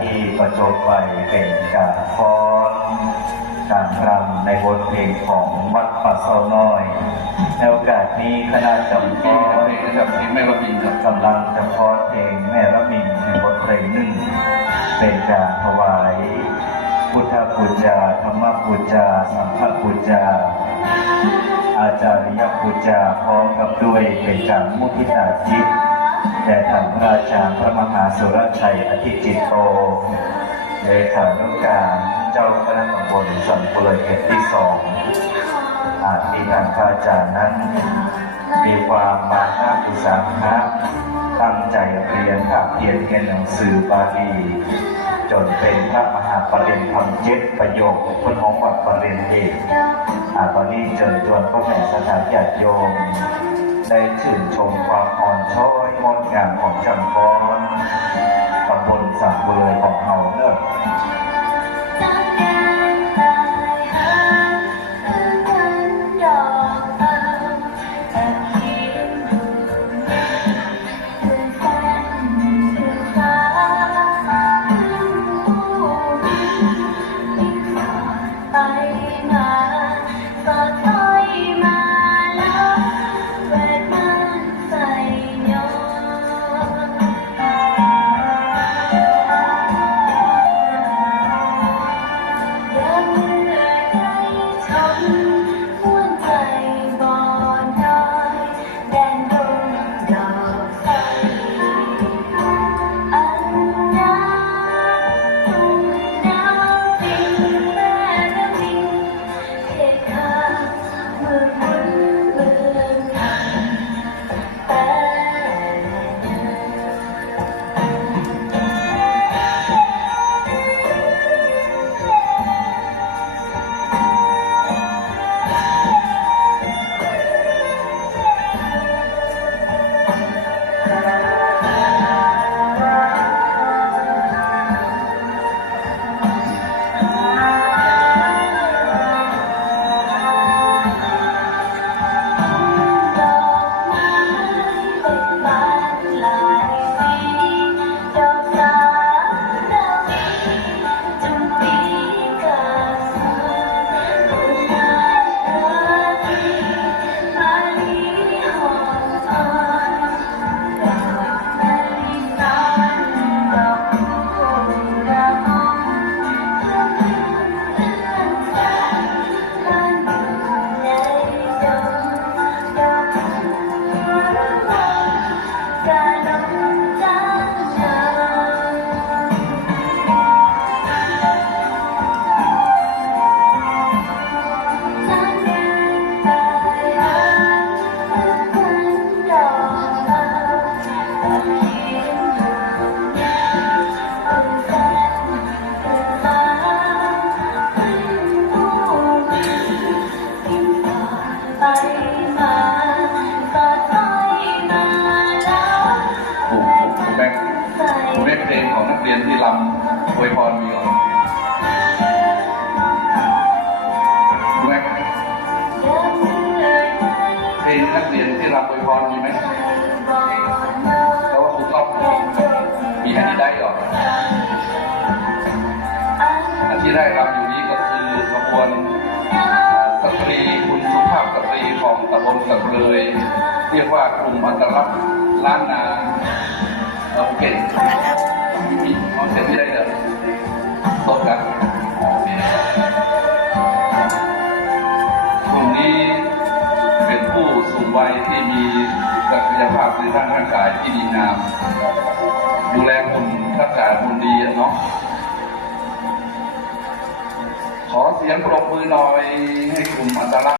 ที่ประจบไปเป็นการฟ้อนการรำในบทเพลงของวัดป่าเซาน้อยในโอกาสนี้คณะจำที่ฟ้อเพลงนะครับแม่ระบินครับกำลังจะฟ้อนเพลงแม่ระมิงในบทเพลงหนึ่ง เป็นการถวายพุทธบูชาธรรมบูชาสังฆบูชาอาจาริยบูชาพร้อมกับด้วยเป็นการมุทิตาจิต แด่ท่านพระอาจารย์พระมหาสุรชัยอธิจิตโตเลขานุการเจ้าคณะตำบลสันปุเลยเขตที่สองอาจมีท่านพระอาจารย์นั้น มีความมานะอุสาหะตั้งใจเรียนภาคเรียนเรียนหนังสือบาลีจนเป็นพระมหาปรริญธรรมเจ็ดประโยคพุทธของวัดปรริญเอกอาตอนนี้เจอจวนพระแม่สถานญาติโยม ได้ชื่นชมความอ่อนช้อยงดงามของจำพรตำบลสังบุเลยของเฮาเนอะ แล้วถูกแวกถูกมันแบ็คใส่ถูกแบ็คเพลงของนักเรียนที่รำอวยพรมีก่อนถูกแบ็คเพลงนักเรียนที่รำอวยพรมีไหมแล้วว่าครูก๊อฟแดนดงมีอันนี้ได้ก่ออันที่ได้รำอยู่นี้ก็คือขบวน ตำบลสับเลย เรียกว่ากลุ่มอัตลักษณ์ล้านนาเออภูเก็ตมีเอาเสร็จไม่ได้เลยตกกันกลุ่มนี้เป็นผู้สูงวัยที่มีศักยภาพในด้านร่างกายที่ดีงาม ดูแลหุ่นรักษาหุ่นดีเนาะขอเสียงปรบมือหน่อยให้กลุ่มอัตลักษณ์